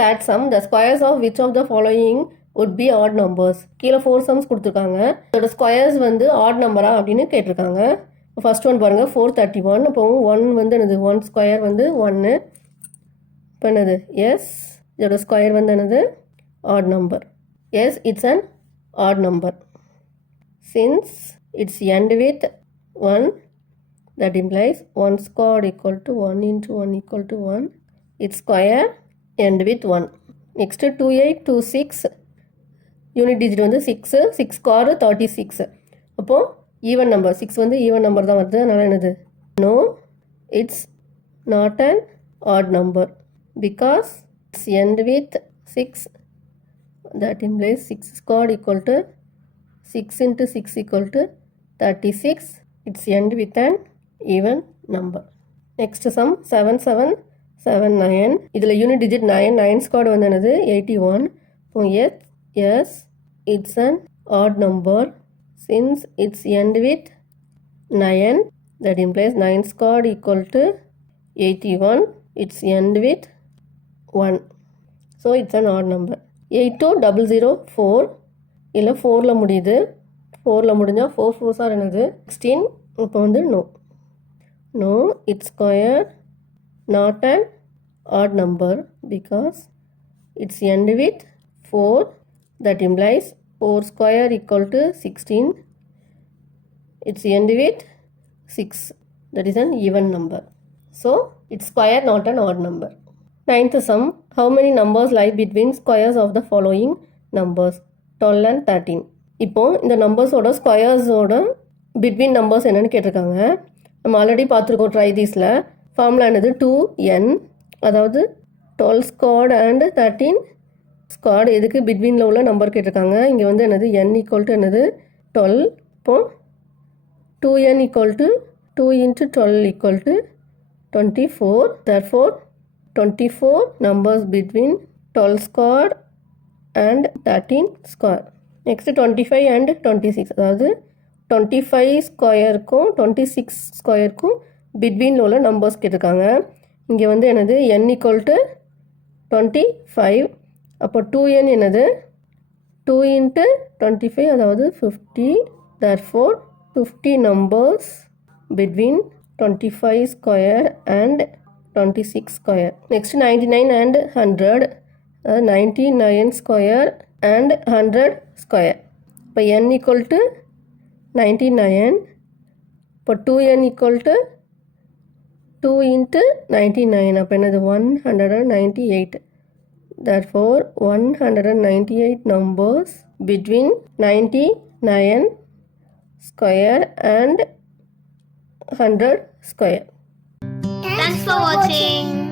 that sum, the squares of which of the following would be odd numbers. கீழே 4 sums கொடுத்துருக்காங்க. அதோட ஸ்கொயர்ஸ் வந்து ஆட் நம்பரா அப்படின்னு கேட்டிருக்காங்க. ஃபர்ஸ்ட் ஒன் பாருங்க 431. அப்போ 1 வந்து என்னது 1 ஸ்கொயர் வந்து 1. இப்போ என்னது எஸ் இதோட ஸ்கொயர் வந்து என்னது add number. S it's an odd number. Since it's end with 1, that implies 1 squared equal to 1 into 1 equal to 1. Its square end with 1. Next 2826 யூனிட் டிஜிட் வந்து 6 6 square 36. அப்போது ஈவன் நம்பர் 6 வந்து ஈவன் நம்பர் தான் வருது. அதனால் என்னது no it's not an odd number because it's end with 6. that implies 6 squared equal to 6 into 6 equal to 36. It's end with an even number. Next sum 7779. இதில் unit digit 9 9 squared வந்து என்னது 81. இப்போ yes it's an odd number since it's end with 9. that implies 9 squared equal to 81. It's end with 1. so it's an odd number. 82004 இல்லை 4ல் முடியுது. 4ல் முடிஞ்சால் 4 4s are என்னது 16. இப்போ வந்து no its square not an odd number because it's end with 4. that implies 4 square equal to 16. it's end with 6. that is an even number. so its square not an odd number. Ninth sum, how many numbers lie between squares of the following numbers 12 and 13. இப்போ இந்த நம்பர்ஸோட ஸ்கொயர்ஸோட between numbers என்னென்னு கேட்டிருக்காங்க. நம்ம ஆல்ரெடி பார்த்துருக்கோம் ட்ரை தீஸில். ஃபார்முலா என்னது 2n, அதாவது 12 squared and 13 squared. எதுக்கு பிட்வீனில் உள்ள நம்பர் கேட்டிருக்காங்க. இங்கே வந்து என்னது n ஈக்குவல் டு என்னது 12. இப்போ 2n ஈக்குவல் டு 2 into 12 ஈக்குவல் டு 24. therefore 24 numbers between 12 squared and 13 square. next 25 and 26, அதாவது 25 ஸ்கொயருக்கும் 26 ஸ்கொயருக்கும் பிட்வீனில் உள்ள நம்பர்ஸ் கேட்டிருக்காங்க. இங்கே வந்து என்னது n ஈக்குவல் டு 25. அப்போ 2n என்னது 2 into 25 அதாவது 50. therefore 50 numbers between 25 square and 26 square. next 99 and 100, 99 square and 100 square. இப்போ n equal to 99. இப்போ 2n equal to 2 into 99. அப்போ என்னது 198. therefore 198 numbers between 99 square and 100 square. Thanks for watching.